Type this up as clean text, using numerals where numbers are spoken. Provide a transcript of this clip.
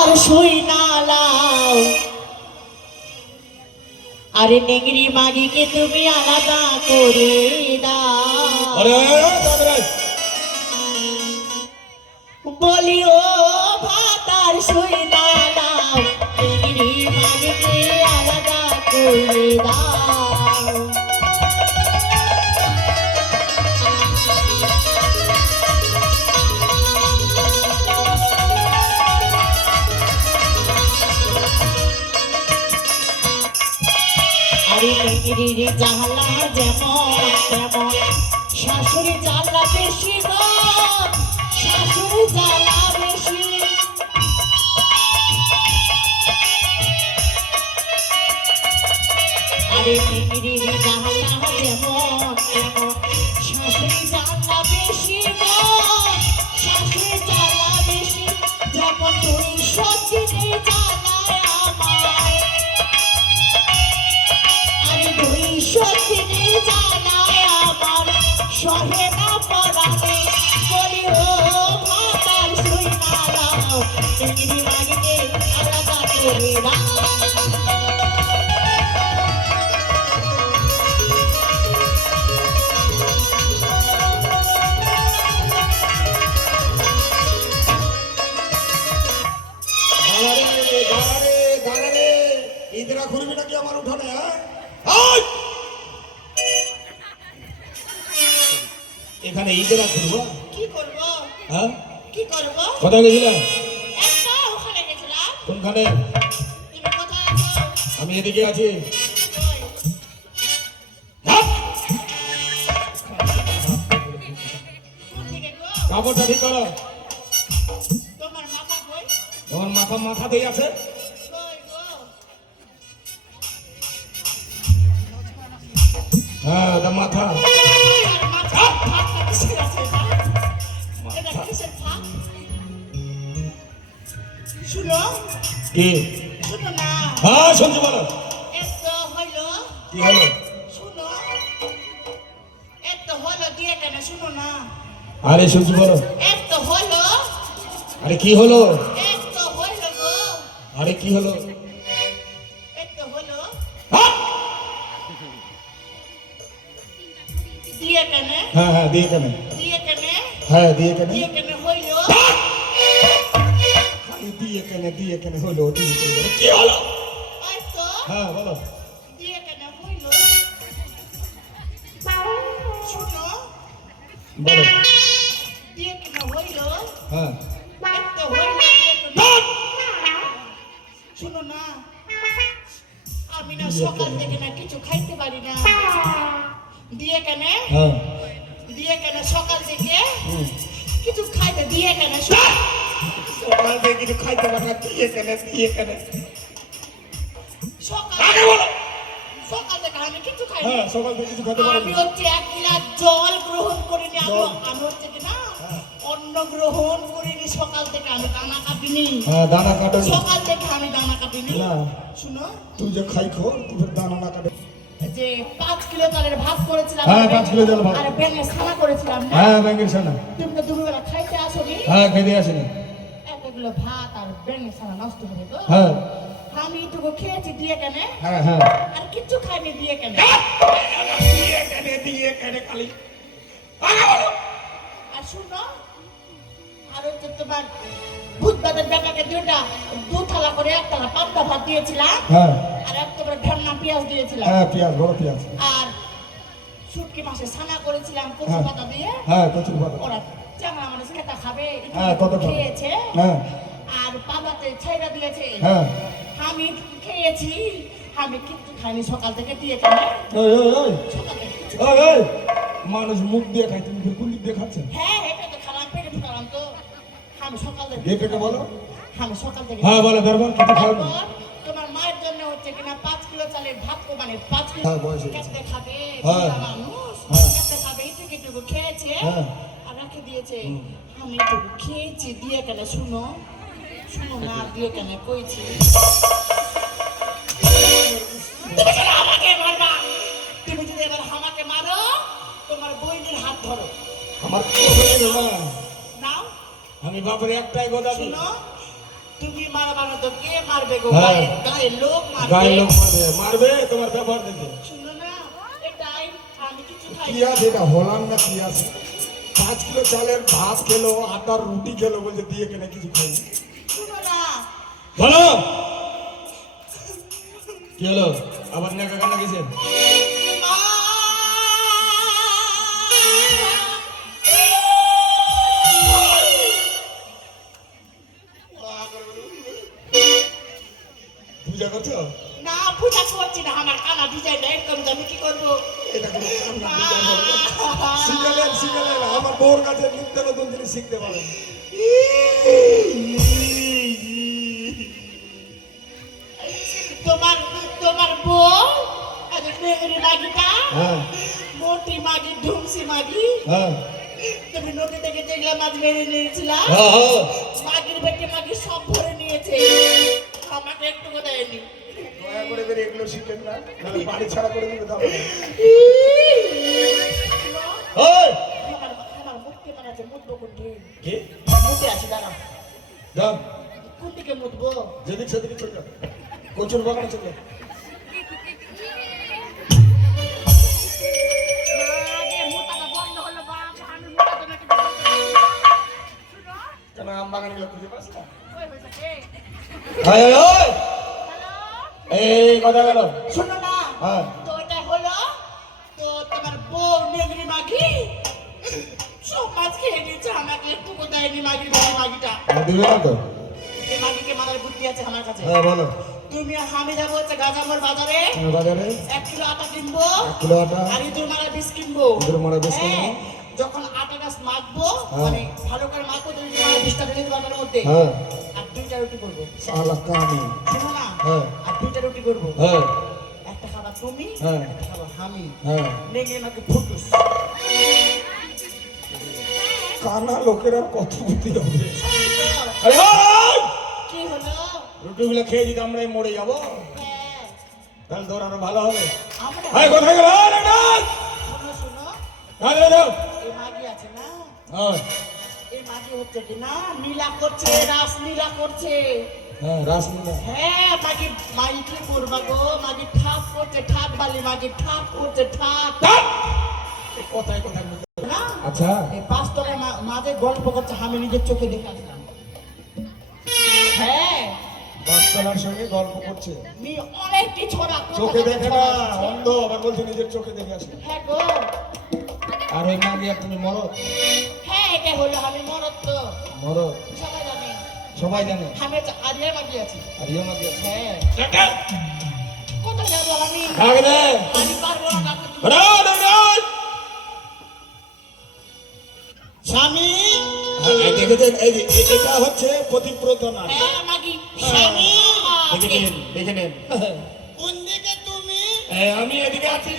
ভাতার শুই না লাও আরে নেংরি মাগিকে তুমি আলাদা করে দাও বলি ও ভাতার শুই না লাও নেংরি মাগিকে আলাদা করে দাও নেংরি জ্বালা যেমন তেমন শাশুড়ি জ্বালা বেশি গো শাশুড়ি জ্বালা বেশি আরে নেংরি জ্বালা যেমন তেমন শাশুড়ি জ্বালা বেশি গো শাশুড়ি জ্বালা বেশি যখন তুই সত্যি জ্বালায় আমার সত্যি জানায় আমার সহে না পড়াবে বলি ও ভাতার শুই না লাও নেংরি মাগিকে আলাদা করে দাও ইদরা ঘুরবি নাকি আমার উঠানে? এখানে ইদরা ঘুরবো কি করব? হ্যাঁ কি করব? কোথায় গেছিলাম? একটা ওখানে গেছিলাম। কোনখানে? তুমি কোথায় আছো? আমি এদিকে আছি। কাপড়টা ঠিক করো। তোমার মাথা কই? তোমার মাথা মাথাতেই আছে। কই গো? হ্যাঁ ওটা মাথা। মাথা ফাঁকটা কিসের আছে? এটা কিসের ফাঁক? শুনো কি? শুনো না। হ্যাঁ শুনছি বলো। এত হইলো। কি হলো? শুনো। এত হলো দিয়ে কেন শুনো না। আরে শুনছি বলো। এত হলো। আরে কি হলো? এত হইলো গো। আরে কি হলো? এত হলো। হ্যাঁ দিয়ে কেন? হ্যাঁ হ্যাঁ দিয়ে কেন? দিয়ে কেন? হ্যাঁ দিয়ে কেন? দিয়ে কেন হইলো? দিয়ে কেন হলো? দিয়ে কেন কি হলো? এত হ্যাঁ বলো। দিয়ে কেন হইলো? শুনো। বলো। দিয়ে কেন হইলো? হ্যাঁ এত হইলো দিয়ে কেন? শুনো না। আমি না সকাল থেকে না কিছু খাইতে পারি না। দিয়ে কেন? হ্যাঁ দিয়ে কেন সকাল থেকে কিছু খাইতে দিয়ে কেন? সকাল থেকে কিছু খাইতে পারে না দিয়ে কেন? দিয়ে কেন? সকাল আগে বলো। সকাল থেকে আমি কিছু খাই হ্যাঁ সকাল থেকে কিছু খেতে পারে আমি না। হচ্ছে 1 গিলাস জল গ্রহণ করিনি। জল? আমি হচ্ছে কি না অন্ন গ্রহণ করিনি সকাল থেকে। আমি দানা কাটিনি। হ্যাঁ দানা কাটো। সকাল থেকে আমি দানা কাটিনি। না শুনো তুই যে খাই খো তুই দানা না কাটে। যে 5 কিলো চালের ভাত করেছিলাম। হ্যাঁ, 5 কিলো চালের ভাত। আর ব্যাঙের ছানা করেছিলাম না। হ্যাঁ ব্যাংকের সানা। তুমি তো দুপুরবেলা খাইতে আসোনি। হ্যাঁ খেতে আসেনি। এতগুলো ভাত আর ব্যাঙের ছানা নষ্ট হয়ে গেল। হ্যাঁ আমি এটুকু খেয়েছি দিয়ে কেন? হ্যাঁ হ্যাঁ আর কিচ্ছু খাইনি দিয়ে কেন? দিয়ে কেন খালি? আর শুনো আর হচ্ছে তোমার ভূতবাদের বেটাকে দু থালা করে 1 থালা পান্তা ভাত দিয়েছিলাম। হ্যাঁ আর একটা করে ঢান্না পেঁয়াজ দিয়েছিলাম। হ্যাঁ পেঁয়াজ বড় পেঁয়াজ। আর শুটকি মাছের ছানা করেছিলাম কচু হ্যাঁ। পাতা দিয়ে। হ্যাঁ কচুর পাতা। ওরা চাংলা মানুষ খেতা খাবে একটু হ্যাঁ কত খাবে? খেয়েছে। হ্যাঁ আর পাতাতে ছাইরা দিয়েছে। হ্যাঁ আমি খেয়েছি। আমি কিন্তু খাইনি সকাল থেকে দিয়ে কেন? ওই ওই ওই সকাল থেকে কিছু- ওই ওই মানুষ মুখ দিয়ে খাই তুমি কোন দিক দিয়ে খাচ্ছেন? হ্যাঁ এটা তো খারাপ পেটে ঢুকালাম তো। আমি সকাল থেকে দিয়ে কেটে বলো। আমি সকাল থেকে হ্যাঁ বলো দরবার কিছু খাও না। তারপর তোমার মায়ের জন্য হচ্ছে কিনা 5 কিলো চালের ভাত মানে 5 কিলো হ্যাঁ, বয়স হয়েছে। কেটে খাবে। হ্যাঁ। বুড়া মানুষ হ্যাঁ। কেটে খাবে একটু খেয়েছে। হ্যাঁ। আর রেখে দিয়েছে। আমি একটু খেয়েছি দিয়ে কেন? শুনো শুনো না দিয়ে কেন কইছি। তুমি যদি আমাকে মারবা, তুমি যদি এবার আমাকে মারো তোমার বইনের হাত ধরো। আমার কি হয়ে গেল না? নাও আমি বাপরে একটাই কথা দিই। শুনো তুমি মারবা না তো কে মারবে গো? হ্যাঁ। গায়ের লোক মারবে। গায়ের লোক মারবে মারবে তোমার ব্যবহার দেখে। শুনো না, এটাই আমি কিছু খাই কি না। আছে এটা হলাম না কি আছে 5 কিলো চালের ভাত খেলো আটার রুটি খেলো বলছে দিয়ে কেনে কিছু খাই শুনো না, বলো কি হলো আবার নাকা কান্না গেছেন? মা! পূজা করছো না, পূজা করছি না, আমার কানা ডিজাইন এরকম তো আমি কি করবো? এটা কোনো কান্না পূজা করো না। শিখেলেন আমার বউর কাছে নিত্য নতুন জিনিস শিখতে পারেন তোমার তোমার বউ মেঘরি মাগিটা, হ্যাঁ মোটি মাগি, ধুমসি মাগি, হ্যাঁ তুমি নদী থেকে যেগুলা মাছ মেরে নিয়েছিলা, হ্যাঁ হ্যাঁ মাগির বেটে মাগি সব ভরে নিয়েছে, আমাকে একটু দেয়নি। দয়া করে বেরিয়ে এগুলো শিখেন না নাহলে বাড়ি ছাড়া করে দিবে তাহলে ওই আমার মুখকে বানাচ্ছে, মুতবো কোনটি? কি মুতে আছি, দাঁড়া। যাও কোন দিকে মুতবো? যেদিক সেদিকে চলে যাও কচুর বাগানে চলে যাও কেন আম বাগান গুলো খুঁজে পাস না আয় আয় আয় এই কথা গেল শোনো না, হ্যাঁ তো এটা হলো তো তোমার বউ নেগরি মাগি সব মাছ খেয়ে নিয়েছে, আমাকে একটু দেয়নি মাগির বেটে মাগিটা। দিবে না তো এই মাগিকে মাথার বুদ্ধি আছে আমার কাছে। হ্যাঁ বলো তুমি আমি যাবো হচ্ছে গাজামোর বাজারে, বাজারে 1 কিলো আটা কিনবো, 1 কিলো আটা আর ইঁদুর মারা বীজ কিনবো। ইঁদুর মারা বীজ কিনবো। হ্যাঁ, যখন আটাটা মাখবো, হ্যাঁ। মানে ভালো করে মাখবো, তুমি মারা বীজটা ঢেলে দিবো আটার মধ্যে, হ্যাঁ আর 2টা রুটি করবো। সালা কামি শোনো না, হ্যাঁ আর 2টা রুটি করবো, হ্যাঁ একটা খাবার তুমি, হ্যাঁ। একটা খাবার আমি, হ্যাঁ নেগে আমাকে ফুটুস। কানা লোকের আর কত বুদ্ধি হবে আরে ওই! কি হলো? রুটিগুলো খেয়ে যদি আমরা মরে যাবো হ্যাঁ, তাহলে তোর আরো ভালো হবে আমরা আরে কোথায় গেল শোনো শোনো, যাও এই মাগি আছে না, হ্যাঁ এই মাগি হচ্ছে কি না নীলা করছে, রাস নীলা করছে। হ্যাঁ রাসলীলা হ্যাঁ, মাগি মাগি কি করবা গো? মাগি ঠাপ করছে, ঠাপ বালি মাগি ঠাপ করছে, ঠাপ কথায় কথায় না। আচ্ছা এই 5 টাকা মাঝে গল্প করছে, আমি নিজের চোখে দেখে আসলাম। হ্যাঁ, বাচ্চার সঙ্গে গল্প করছে অনেকটি ছড়া চোখে দেখে না অন্ধ আবার বলছে নিজের চোখে দেখে আসে হ্যাঁ গো, আর ওই না দিয়ে তুমি মরো হ্যাঁ এটা হলো আমি মরত তো মরো সবাই জানে, সবাই জানে আমি আরিয়া মাগি আছি। আর ইয়ে না দিয়ে হ্যাঁ, কোথায় যাবো আমি? ডাক দে আমি পারবো না ডাকতে তুমি। রাজ রাজ স্বামী, দেখেছেন এই যে এটা হচ্ছে পতিব্রত নারী হ্যাঁ মাগি, স্বামী দেখে নেন কোন দিকে তুমি? আমি এদিকে আছি